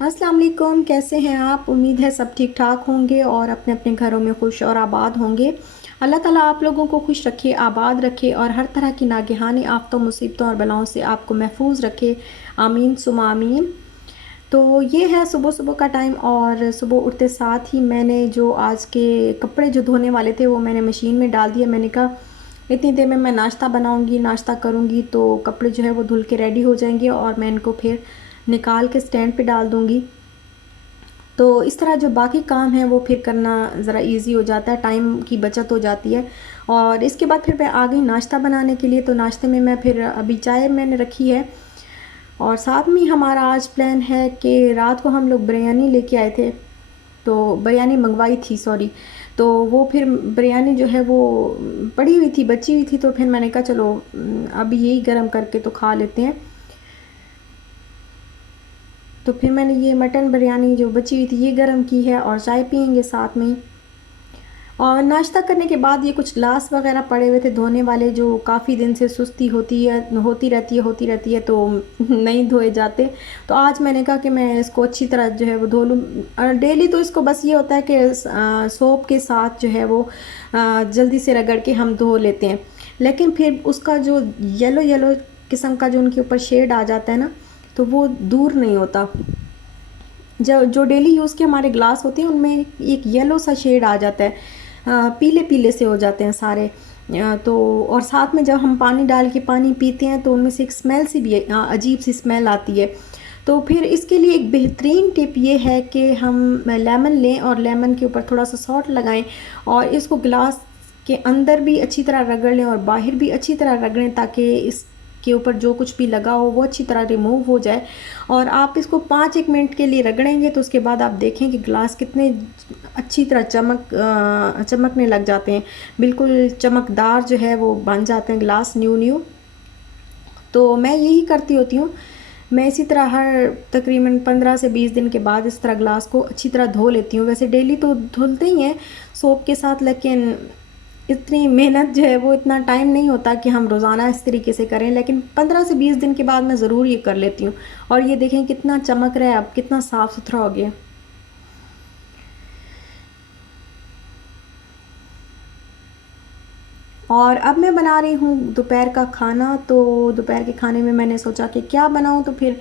अस्सलाम वालेकुम, कैसे हैं आप? उम्मीद है सब ठीक ठाक होंगे और अपने अपने घरों में खुश और आबाद होंगे। अल्लाह ताला आप लोगों को खुश रखे, आबाद रखे और हर तरह की नागहानी आफ़तों, मुसीबतों और बलाओं से आपको महफूज रखे। आमीन सुमा आमीन। तो ये है सुबह सुबह का टाइम और सुबह उठते साथ ही मैंने जो आज के कपड़े जो धोने वाले थे वो मैंने मशीन में डाल दिया। मैंने कहा इतनी देर में मैं नाश्ता बनाऊंगी, नाश्ता करूंगी तो कपड़े जो है वो धुल के रेडी हो जाएंगे और मैं इनको फिर निकाल के स्टैंड पे डाल दूंगी। तो इस तरह जो बाकी काम है वो फिर करना ज़रा इजी हो जाता है, टाइम की बचत हो जाती है। और इसके बाद फिर मैं आ गई नाश्ता बनाने के लिए। तो नाश्ते में मैं फिर अभी चाय मैंने रखी है और साथ में हमारा आज प्लान है कि रात को हम लोग बिरयानी लेके आए थे, तो बिरयानी मंगवाई थी सॉरी। तो वो फिर बिरयानी जो है वो पड़ी हुई थी, बची हुई थी, तो फिर मैंने कहा चलो अभी यही गर्म करके तो खा लेते हैं। तो फिर मैंने ये मटन बिरयानी जो बची हुई थी ये गर्म की है और चाय पियेंगे साथ में। और नाश्ता करने के बाद ये कुछ ग्लास वगैरह पड़े हुए थे धोने वाले, जो काफ़ी दिन से सुस्ती होती रहती है तो नहीं धोए जाते। तो आज मैंने कहा कि मैं इसको अच्छी तरह जो है वो धो लूँ। डेली तो इसको बस ये होता है कि सोप के साथ जो है वो जल्दी से रगड़ के हम धो लेते हैं, लेकिन फिर उसका जो येलो येलो किस्म का जो उनके ऊपर शेड आ जाता है ना, तो वो दूर नहीं होता। जो जो डेली यूज़ के हमारे ग्लास होते हैं उनमें एक येलो सा शेड आ जाता है, पीले पीले से हो जाते हैं सारे। तो और साथ में जब हम पानी डाल के पानी पीते हैं तो उनमें से एक स्मेल सी भी अजीब सी स्मेल आती है। तो फिर इसके लिए एक बेहतरीन टिप ये है कि हम लेमन लें और लेमन के ऊपर थोड़ा सा सॉल्ट लगाएं और इसको ग्लास के अंदर भी अच्छी तरह रगड़ लें और बाहर भी अच्छी तरह रगड़ें, ताकि इसके ऊपर जो कुछ भी लगा हो वो अच्छी तरह रिमूव हो जाए। और आप इसको 5-1 मिनट के लिए रगड़ेंगे तो उसके बाद आप देखें कि ग्लास कितने अच्छी तरह चमकने लग जाते हैं, बिल्कुल चमकदार जो है वो बन जाते हैं ग्लास न्यू न्यू। तो मैं यही करती होती हूँ। मैं इसी तरह हर तकरीबन 15 से 20 दिन के बाद इस तरह ग्लास को अच्छी तरह धो लेती हूँ। वैसे डेली तो धुलते ही हैं सोप के साथ, लेकिन इतनी मेहनत जो है वो इतना टाइम नहीं होता कि हम रोज़ाना इस तरीके से करें, लेकिन 15 से 20 दिन के बाद मैं ज़रूर ये कर लेती हूँ। और ये देखें कितना चमक रहा है, अब कितना साफ़ सुथरा हो गया। और अब मैं बना रही हूँ दोपहर का खाना। तो दोपहर के खाने में मैंने सोचा कि क्या बनाऊँ, तो फिर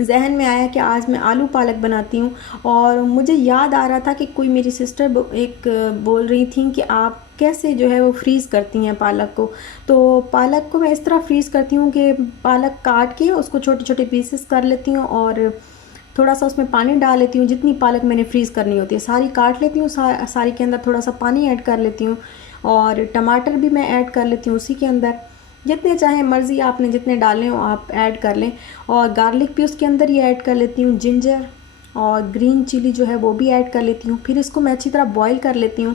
जहन में आया कि आज मैं आलू पालक बनाती हूँ। और मुझे याद आ रहा था कि कोई मेरी सिस्टर एक बोल रही थी कि आप कैसे जो है वो फ्रीज़ करती हैं पालक को। तो पालक को मैं इस तरह फ्रीज़ करती हूँ कि पालक काट के उसको छोटे छोटे पीसेस कर लेती हूँ और थोड़ा सा उसमें पानी डाल लेती हूँ। जितनी पालक मैंने फ्रीज़ करनी होती है सारी काट लेती हूँ, सारी के अंदर थोड़ा सा पानी ऐड कर लेती हूँ और टमाटर भी मैं ऐड कर लेती हूँ उसी के अंदर। जितने चाहे मर्ज़ी आपने जितने डालने हो आप ऐड कर लें। और गार्लिक भी उसके अंदर ही ऐड कर लेती हूँ, जिंजर और ग्रीन चिली जो है वो भी ऐड कर लेती हूँ। फिर इसको मैं अच्छी तरह बॉईल कर लेती हूँ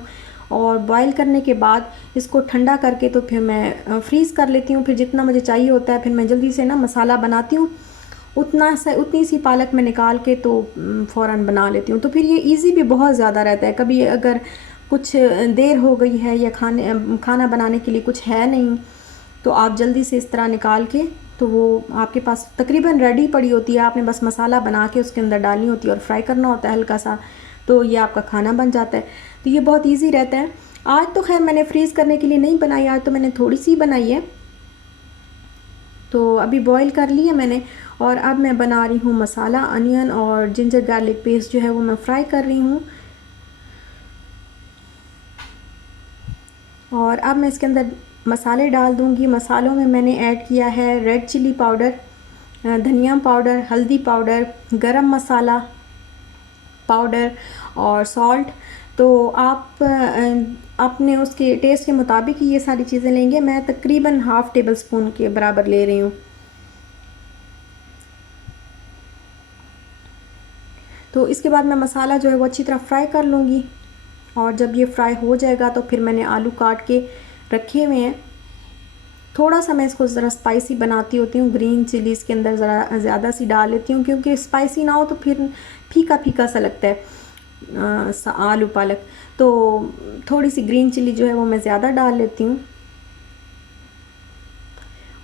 और बॉईल करने के बाद इसको ठंडा करके तो फिर मैं फ्रीज़ कर लेती हूँ। फिर जितना मुझे चाहिए होता है फिर मैं जल्दी से ना मसाला बनाती हूँ, उतनी सी पालक में निकाल के तो फ़ौरन बना लेती हूँ। तो फिर ये इजी भी बहुत ज़्यादा रहता है। कभी अगर कुछ देर हो गई है या खाना बनाने के लिए कुछ है नहीं, तो आप जल्दी से इस तरह निकाल के तो वो आपके पास तकरीबन रेडी पड़ी होती है। आपने बस मसाला बना के उसके अंदर डालनी होती है और फ्राई करना होता है हल्का सा, तो ये आपका खाना बन जाता है। तो ये बहुत ईजी रहता है। आज तो खैर मैंने फ्रीज़ करने के लिए नहीं बनाई, आज तो मैंने थोड़ी सी बनाई है। तो अभी बॉईल कर ली है मैंने और अब मैं बना रही हूँ मसाला। अनियन और जिंजर गार्लिक पेस्ट जो है वो मैं फ्राई कर रही हूँ। और अब मैं इसके अंदर मसाले डाल दूँगी। मसालों में मैंने ऐड किया है रेड चिली पाउडर, धनिया पाउडर, हल्दी पाउडर, गरम मसाला पाउडर और सॉल्ट। तो आप अपने उसके टेस्ट के मुताबिक ही ये सारी चीज़ें लेंगे। मैं तकरीबन हाफ़ टेबल स्पून के बराबर ले रही हूँ। तो इसके बाद मैं मसाला जो है वो अच्छी तरह फ्राई कर लूँगी और जब ये फ्राई हो जाएगा तो फिर मैंने आलू काट के रखे हुए हैं। थोड़ा सा मैं इसको ज़रा स्पाइसी बनाती होती हूँ, ग्रीन चिली इसके अंदर ज़रा ज़्यादा सी डाल लेती हूँ क्योंकि स्पाइसी ना हो तो फिर फीका फीका सा लगता है आलू पालक। तो थोड़ी सी ग्रीन चिली जो है वो मैं ज़्यादा डाल लेती हूँ।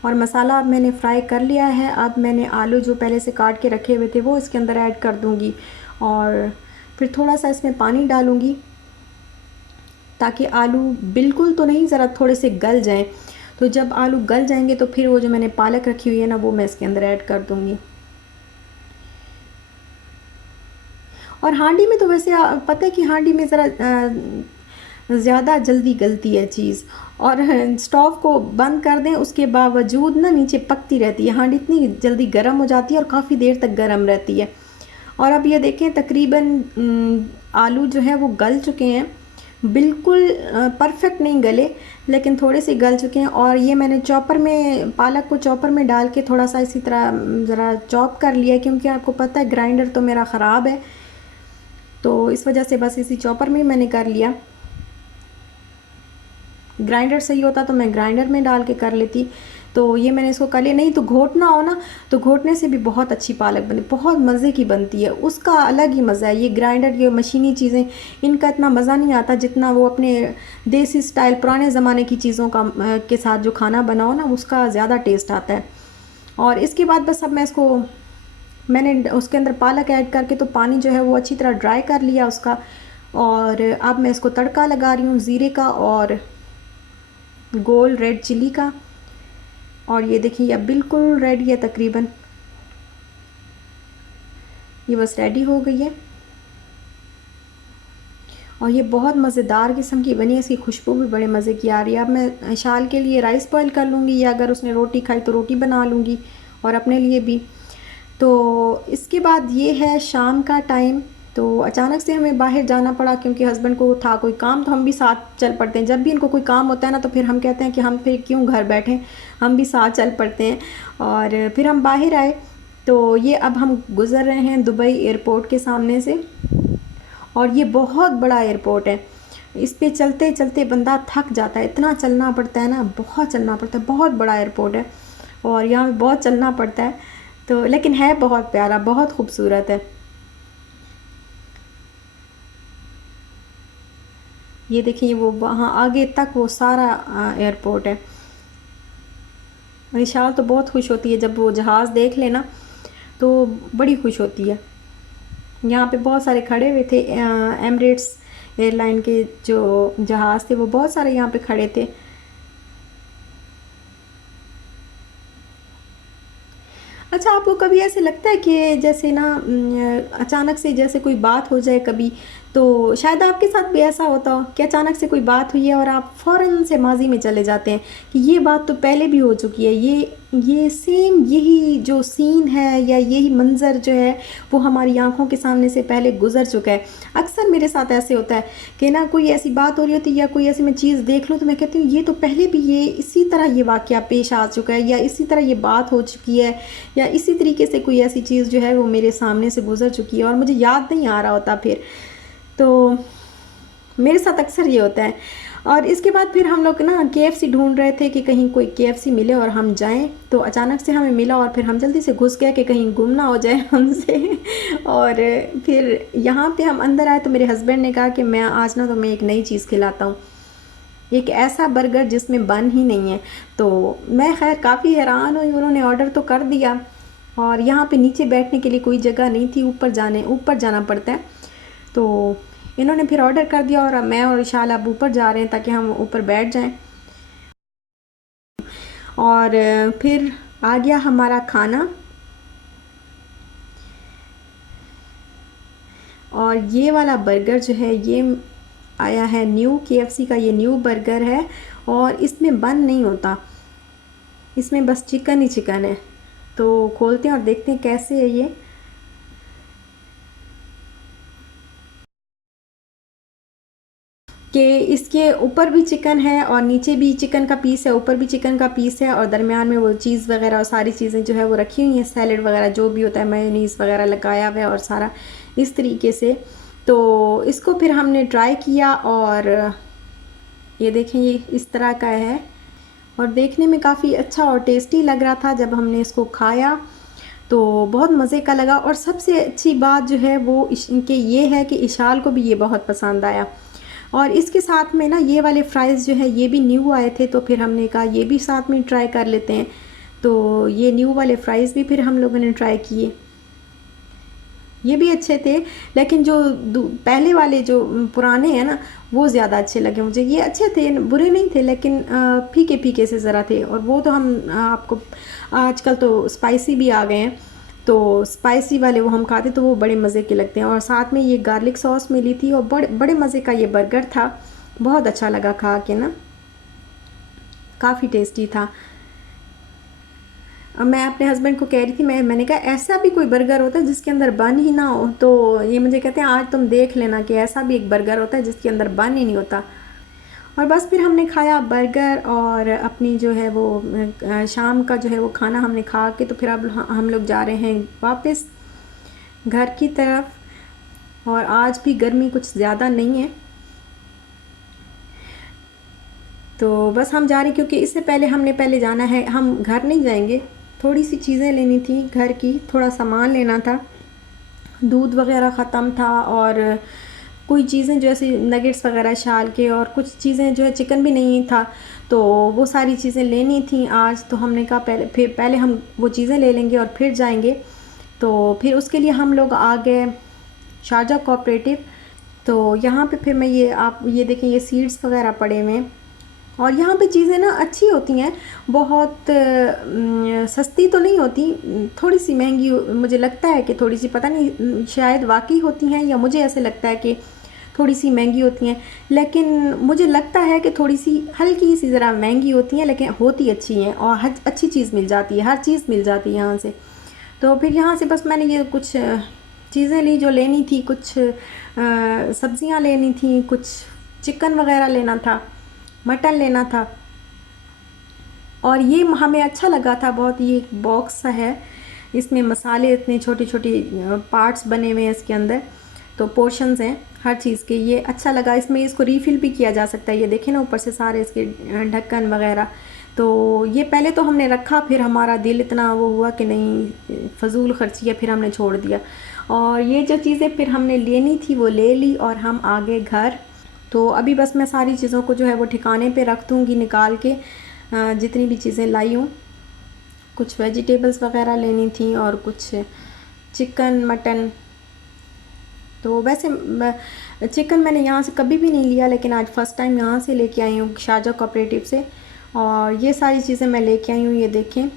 और मसाला अब मैंने फ्राई कर लिया है। अब मैंने आलू जो पहले से काट के रखे हुए थे वो इसके अंदर ऐड कर दूँगी और फिर थोड़ा सा इसमें पानी डालूँगी ताकि आलू बिल्कुल तो नहीं, ज़रा थोड़े से गल जाएं। तो जब आलू गल जाएंगे तो फिर वो जो मैंने पालक रखी हुई है ना वो मैं इसके अंदर ऐड कर दूँगी। और हांडी में तो वैसे पता है कि हांडी में ज़रा ज़्यादा जल्दी गलती है चीज़, और स्टोव को बंद कर दें उसके बावजूद ना नीचे पकती रहती है। हांडी इतनी जल्दी गर्म हो जाती है और काफ़ी देर तक गर्म रहती है। और अब ये देखें तकरीबन आलू जो है वो गल चुके हैं, बिल्कुल परफेक्ट नहीं गले लेकिन थोड़े से गल चुके हैं। और ये मैंने चॉपर में, पालक को चॉपर में डाल के थोड़ा सा इसी तरह ज़रा चॉप कर लिया है, क्योंकि आपको पता है ग्राइंडर तो मेरा ख़राब है, तो इस वजह से बस इसी चॉपर में मैंने कर लिया। ग्राइंडर सही होता तो मैं ग्राइंडर में डाल के कर लेती। तो ये मैंने इसको कर लिया। नहीं तो घोटना हो ना तो घोटने से भी बहुत अच्छी पालक बनी, बहुत मज़े की बनती है, उसका अलग ही मज़ा है। ये ग्राइंडर, ये मशीनी चीज़ें, इनका इतना मज़ा नहीं आता जितना वो अपने देसी स्टाइल पुराने ज़माने की चीज़ों का के साथ जो खाना बनाओ ना उसका ज़्यादा टेस्ट आता है। और इसके बाद बस अब मैं इसको, मैंने उसके अंदर पालक ऐड करके तो पानी जो है वो अच्छी तरह ड्राई कर लिया उसका। और अब मैं इसको तड़का लगा रही हूँ ज़ीरे का और गोल रेड चिली का। और ये देखिए अब बिल्कुल रेडी है तकरीबन, ये बस रेडी हो गई है। और ये बहुत मज़ेदार किस्म की बनी है, इसकी खुशबू भी बड़े मज़े की आ रही है। अब मैं शाल के लिए राइस बॉयल कर लूँगी, या अगर उसने रोटी खाई तो रोटी बना लूँगी और अपने लिए भी। तो इसके बाद ये है शाम का टाइम। तो अचानक से हमें बाहर जाना पड़ा क्योंकि हस्बैंड को था कोई काम, तो हम भी साथ चल पड़ते हैं। जब भी इनको कोई काम होता है ना तो फिर हम कहते हैं कि हम फिर क्यों घर बैठें, हम भी साथ चल पड़ते हैं। और फिर हम बाहर आए तो ये अब हम गुज़र रहे हैं दुबई एयरपोर्ट के सामने से। और ये बहुत बड़ा एयरपोर्ट है, इस पे चलते चलते बंदा थक जाता है, इतना चलना पड़ता है ना, बहुत चलना पड़ता है। बहुत बड़ा एयरपोर्ट है और यहाँ पे बहुत चलना पड़ता है, तो लेकिन है बहुत प्यारा, बहुत खूबसूरत है। ये देखिए वो वहाँ आगे तक वो सारा एयरपोर्ट है। विशाल तो बहुत खुश होती है जब वो जहाज़ देख लेना, तो बड़ी खुश होती है। यहाँ पे बहुत सारे खड़े हुए थे, एमिरेट्स एयरलाइन के जो जहाज़ थे वो बहुत सारे यहाँ पे खड़े थे। अच्छा, आपको कभी ऐसे लगता है कि जैसे ना अचानक से जैसे कोई बात हो जाए कभी, तो शायद आपके साथ भी ऐसा होता हो कि अचानक से कोई बात हुई है और आप फ़ौरन से माजी में चले जाते हैं कि ये बात तो पहले भी हो चुकी है, ये सेम यही जो सीन है या यही मंज़र जो है वो हमारी आंखों के सामने से पहले गुजर चुका है। अक्सर मेरे साथ ऐसे होता है कि ना कोई ऐसी बात हो रही होती है या कोई ऐसी मैं चीज़ देख लूँ तो मैं कहती हूँ ये तो पहले भी ये इसी तरह ये वाक़या पेश आ चुका है, या इसी तरह ये बात हो चुकी है, या इसी तरीके से कोई ऐसी चीज़ जो है वो मेरे सामने से गुजर चुकी है और मुझे याद नहीं आ रहा होता फिर। तो मेरे साथ अक्सर ये होता है। और इसके बाद फिर हम लोग ना केएफसी ढूंढ रहे थे कि कहीं कोई केएफसी मिले और हम जाएं, तो अचानक से हमें मिला और फिर हम जल्दी से घुस गए कि कहीं गुम ना हो जाए हमसे। और फिर यहाँ पे हम अंदर आए तो मेरे हस्बैंड ने कहा कि मैं आज ना तो मैं एक नई चीज़ खिलाता हूँ, एक ऐसा बर्गर जिसमें बन ही नहीं है। तो मैं खैर काफ़ी हैरान हुई, उन्होंने ऑर्डर तो कर दिया और यहाँ पे नीचे बैठने के लिए कोई जगह नहीं थी, ऊपर जाना पड़ता है। तो इन्होंने फिर ऑर्डर कर दिया और मैं और इशाल अब ऊपर जा रहे हैं ताकि हम ऊपर बैठ जाएं। और फिर आ गया हमारा खाना, और ये वाला बर्गर जो है ये आया है न्यू केएफसी का, ये न्यू बर्गर है और इसमें बन नहीं होता, इसमें बस चिकन ही चिकन है। तो खोलते हैं और देखते हैं कैसे है ये। कि इसके ऊपर भी चिकन है और नीचे भी चिकन का पीस है, ऊपर भी चिकन का पीस है और दरमियान में वो चीज़ वगैरह और सारी चीज़ें जो है वो रखी हुई हैं, सैलेड वगैरह जो भी होता है, मेयोनीज़ वगैरह लगाया हुआ है और सारा इस तरीके से। तो इसको फिर हमने ट्राई किया और ये देखें ये इस तरह का है और देखने में काफ़ी अच्छा और टेस्टी लग रहा था। जब हमने इसको खाया तो बहुत मज़े का लगा और सबसे अच्छी बात जो है वो इनके ये है कि इशाल को भी ये बहुत पसंद आया। और इसके साथ में ना ये वाले फ्राइज़ जो है ये भी न्यू आए थे, तो फिर हमने कहा ये भी साथ में ट्राई कर लेते हैं। तो ये न्यू वाले फ्राइज़ भी फिर हम लोगों ने ट्राई किए, ये भी अच्छे थे। लेकिन जो पहले वाले जो पुराने हैं ना, वो ज़्यादा अच्छे लगे मुझे। ये अच्छे थे, बुरे नहीं थे, लेकिन फीके फीके से ज़रा थे। और वो तो हम आपको आजकल तो स्पाइसी भी आ गए हैं, तो स्पाइसी वाले वो हम खाते तो वो बड़े मज़े के लगते हैं। और साथ में ये गार्लिक सॉस मिली थी और बड़े बड़े मज़े का ये बर्गर था, बहुत अच्छा लगा खा के ना, काफ़ी टेस्टी था। अब मैं अपने हस्बैंड को कह रही थी, मैंने कहा ऐसा भी कोई बर्गर होता है जिसके अंदर बन ही ना हो? तो ये मुझे कहते हैं आज तुम देख लेना कि ऐसा भी एक बर्गर होता है जिसके अंदर बन ही नहीं होता। और बस फिर हमने खाया बर्गर और अपनी जो है वो शाम का जो है वो खाना हमने खा के, तो फिर अब हम लोग जा रहे हैं वापस घर की तरफ। और आज भी गर्मी कुछ ज़्यादा नहीं है, तो बस हम जा रहे हैं, क्योंकि इससे पहले हमने पहले जाना है, हम घर नहीं जाएंगे। थोड़ी सी चीज़ें लेनी थी घर की, थोड़ा सामान लेना था, दूध वगैरह ख़त्म था और कोई चीज़ें जो ऐसे नगेट्स वगैरह शाल के, और कुछ चीज़ें जो है चिकन भी नहीं था, तो वो सारी चीज़ें लेनी थी आज। तो हमने कहा पहले हम वो चीज़ें ले लेंगे और फिर जाएंगे। तो फिर उसके लिए हम लोग आ गए शारजा कोऑपरेटिव। तो यहाँ पे फिर मैं आप ये देखें, ये सीड्स वगैरह पड़े हुए हैं। और यहाँ पे चीज़ें ना अच्छी होती हैं, बहुत सस्ती तो नहीं होती, थोड़ी सी महंगी मुझे लगता है कि थोड़ी सी, पता नहीं शायद वाकई होती हैं या मुझे ऐसे लगता है कि थोड़ी सी महंगी होती हैं। लेकिन मुझे लगता है कि थोड़ी सी हल्की सी ज़रा महंगी होती हैं, लेकिन होती अच्छी हैं और हर अच्छी चीज़ मिल जाती है, हर चीज़ मिल जाती है यहाँ से। तो फिर यहाँ से बस मैंने ये कुछ चीज़ें ली जो लेनी थी, कुछ सब्ज़ियाँ लेनी थी, कुछ चिकन वगैरह लेना था, मटन लेना था। और ये हमें अच्छा लगा था बहुत, ये एक बॉक्स सा है, इसमें मसाले इतने छोटे छोटे पार्ट्स बने हुए हैं इसके अंदर, तो पोर्शंस हैं हर चीज़ के। ये अच्छा लगा, इसमें इसको रीफ़िल भी किया जा सकता है, ये देखें ना ऊपर से सारे इसके ढक्कन वगैरह। तो ये पहले तो हमने रखा, फिर हमारा दिल इतना वो हुआ कि नहीं फ़जूल खर्ची है, फिर हमने छोड़ दिया। और ये जो चीज़ें फिर हमने लेनी थी वो ले ली और हम आ गए घर। तो अभी बस मैं सारी चीज़ों को जो है वो ठिकाने पे रख दूँगी निकाल के, जितनी भी चीज़ें लाई हूँ। कुछ वेजिटेबल्स वगैरह लेनी थी और कुछ चिकन मटन। तो वैसे चिकन मैंने यहाँ से कभी भी नहीं लिया, लेकिन आज फ़र्स्ट टाइम यहाँ से लेके आई हूँ शारजा कोऑपरेटिव से। और ये सारी चीज़ें मैं लेके आई हूँ, ये देखें।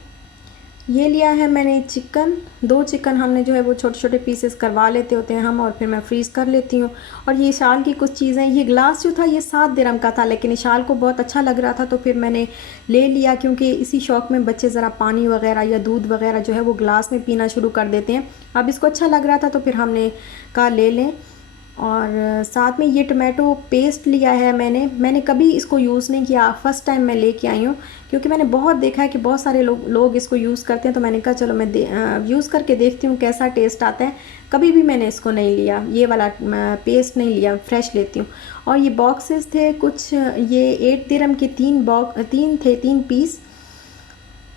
ये लिया है मैंने चिकन, 2 चिकन हमने जो है वो छोटे छोटे पीसेस करवा लेते होते हैं हम, और फिर मैं फ्रीज़ कर लेती हूँ। और ये शाल की कुछ चीज़ें, ये ग्लास जो था ये 7 दिरहम का था, लेकिन शाल को बहुत अच्छा लग रहा था तो फिर मैंने ले लिया, क्योंकि इसी शौक़ में बच्चे ज़रा पानी वगैरह या दूध वगैरह जो है वो ग्लास में पीना शुरू कर देते हैं। अब इसको अच्छा लग रहा था तो फिर हमने कहा ले लें। और साथ में ये टमाटो पेस्ट लिया है मैंने कभी इसको यूज़ नहीं किया, फ़र्स्ट टाइम मैं लेके आई हूँ, क्योंकि मैंने बहुत देखा है कि बहुत सारे लोग इसको यूज़ करते हैं। तो मैंने कहा चलो मैं यूज़ करके देखती हूँ कैसा टेस्ट आता है। कभी भी मैंने इसको नहीं लिया, ये वाला पेस्ट नहीं लिया, फ्रेश लेती हूँ। और ये बॉक्सेस थे कुछ, ये 8 दिरहम के 3 पीस।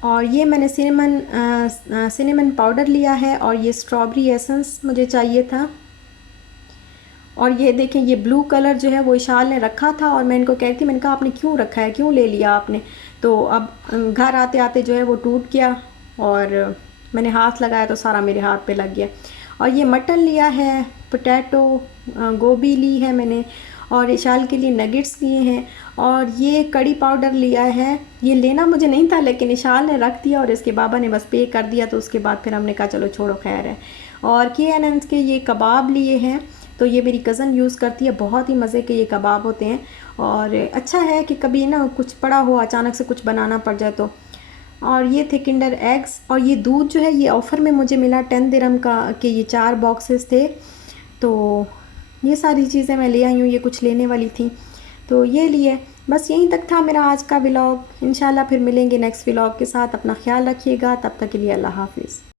और ये मैंने सिनेमन पाउडर लिया है, और ये स्ट्रॉबेरी एसेंस मुझे चाहिए था। और ये देखें, ये ब्लू कलर जो है वो इशाल ने रखा था, और मैं इनको कह रही थी, मैंने कहा आपने क्यों रखा है, क्यों ले लिया आपने? तो अब घर आते आते जो है वो टूट गया, और मैंने हाथ लगाया तो सारा मेरे हाथ पे लग गया। और ये मटन लिया है, पोटैटो गोभी ली है मैंने, और इशाल के लिए नगेट्स लिए हैं। और ये कड़ी पाउडर लिया है, ये लेना मुझे नहीं था लेकिन इशाल ने रख दिया और इसके बाबा ने बस पे कर दिया, तो उसके बाद फिर हमने कहा चलो छोड़ो खैर है। और KNN के ये कबाब लिए हैं, तो ये मेरी कज़न यूज़ करती है, बहुत ही मज़े के ये कबाब होते हैं। और अच्छा है कि कभी ना कुछ पड़ा हो, अचानक से कुछ बनाना पड़ जाए तो। और ये थे किंडर एग्स, और ये दूध जो है ये ऑफ़र में मुझे मिला 10 दिरहम का, के ये 4 बॉक्सेस थे। तो ये सारी चीज़ें मैं ले आई हूँ, ये कुछ लेने वाली थी तो ये लिए। बस यहीं तक था मेरा आज का व्लॉग। इंशाल्लाह फिर मिलेंगे नेक्स्ट व्लॉग के साथ। अपना ख्याल रखिएगा, तब तक के लिए अल्लाह हाफ़िज़।